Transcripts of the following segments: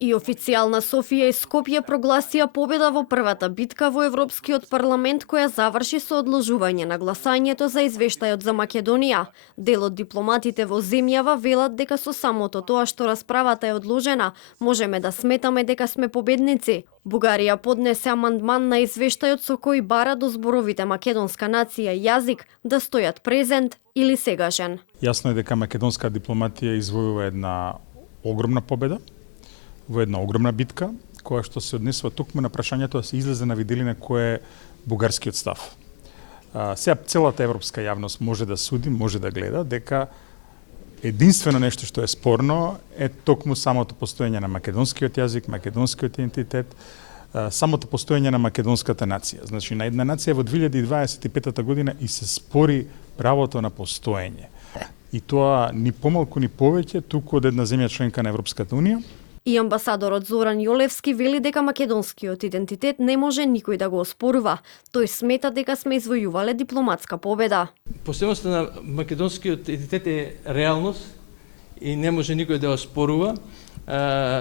И официјална Софија и Скопје прогласија победа во првата битка во Европскиот парламент, која заврши со одложување на гласањето за извештајот за Македонија. Дел од дипломатите во земјава велат дека со самото тоа што расправата е одложена, можеме да сметаме дека сме победници. Бугарија поднесе амандман на извештајот со кој бара до зборовите македонска нација и јазик да стојат презент или сегашен. Јасно е дека македонска дипломатија извојува една огромна победа во една огромна битка, која што се однесува токму на прашањето да се излезе на виделина кој е бугарскиот став. Сега целата европска јавност може да суди, може да гледа дека единствено нешто што е спорно е токму самото постоење на македонскиот јазик, македонскиот идентитет, самото постоење на македонската нација. Значи, на една нација во 2025 година и се спори правото на постоење. И тоа ни помалку ни повеќе туку од една земја членка на Европската унија. И амбасадорот Зоран Јолевски вели дека македонскиот идентитет не може никој да го оспорува. Тој смета дека сме извојувале дипломатска победа. Посебноста на македонскиот идентитет е реалност и не може никој да оспорува.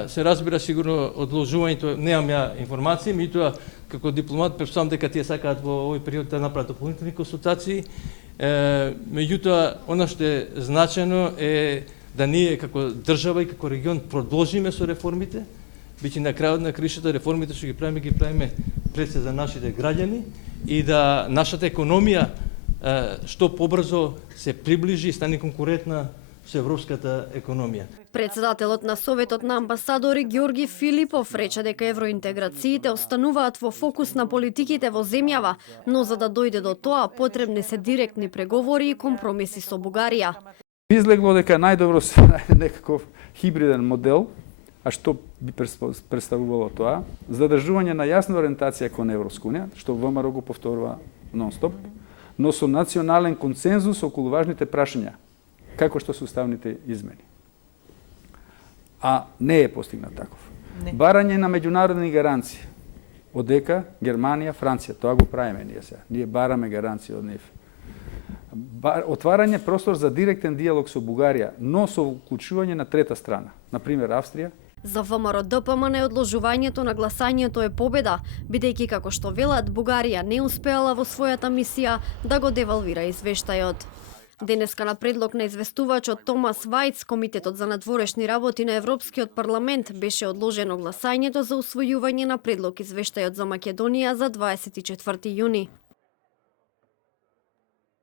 Се разбира сигурно одложувањето, немам ја информации, меѓутоа како дипломат претпоставам дека тие сакаат во овој период да направат дополнителни консултации. Меѓутоа, она што е значено е да ние како држава и како регион продолжиме со реформите, биќе на крајот на кришата реформите што ги правиме пред се за нашите граѓани и да нашата економија што побрзо се приближи и стане конкурентна со европската економија. Председателот на Советот на амбасадори Ѓорги Филипов рече дека евроинтеграциите остануваат во фокус на политиките во земјава, но за да дојде до тоа потребни се директни преговори и компромиси со Бугарија. Излегло дека најдобро се најде некаков хибриден модел, а што би представувало тоа? Задржување на јасна ориентација кон Европска унија, што ВМРО го повторува нон-стоп, но со национален консензус околу важните прашања, како што се уставните измени. А не е постигнат таков. Барање на меѓународни гаранции од ЕКА, Германија, Франција, тоа го правиме ние сега. Ние бараме гаранции од нив. Отварање простор за директен диалог со Бугарија, но со вклучување на трета страна, например Австрија. За ВМРО-ДПМН одложувањето на гласањето е победа, бидејќи како што велат Бугарија не успеала во својата мисија да го девалвира извештајот. Денеска на предлог на известувачот Томас Вајц, Комитетот за надворешни работи на Европскиот парламент беше одложено гласањето за усвојување на предлог извештајот за Македонија за 24 јуни.